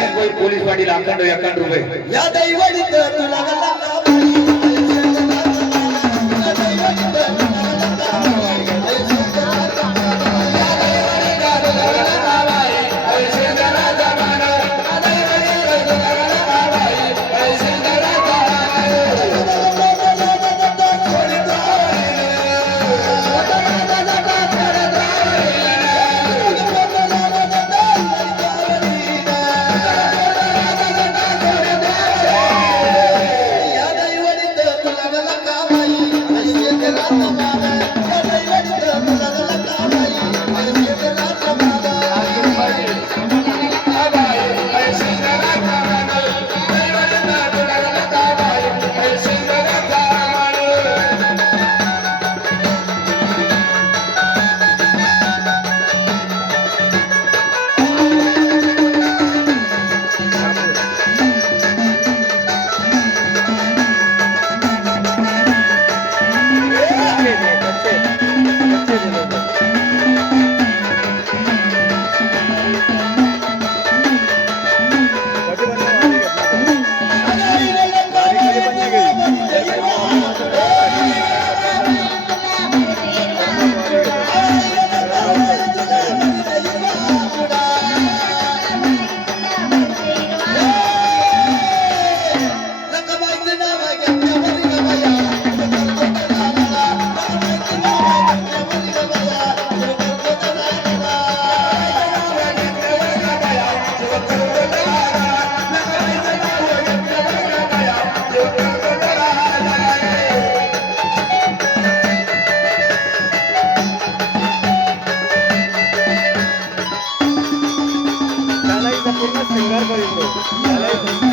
Patil police Patil अखंड अखंड रुपये. या दैवडीत तुला తయారు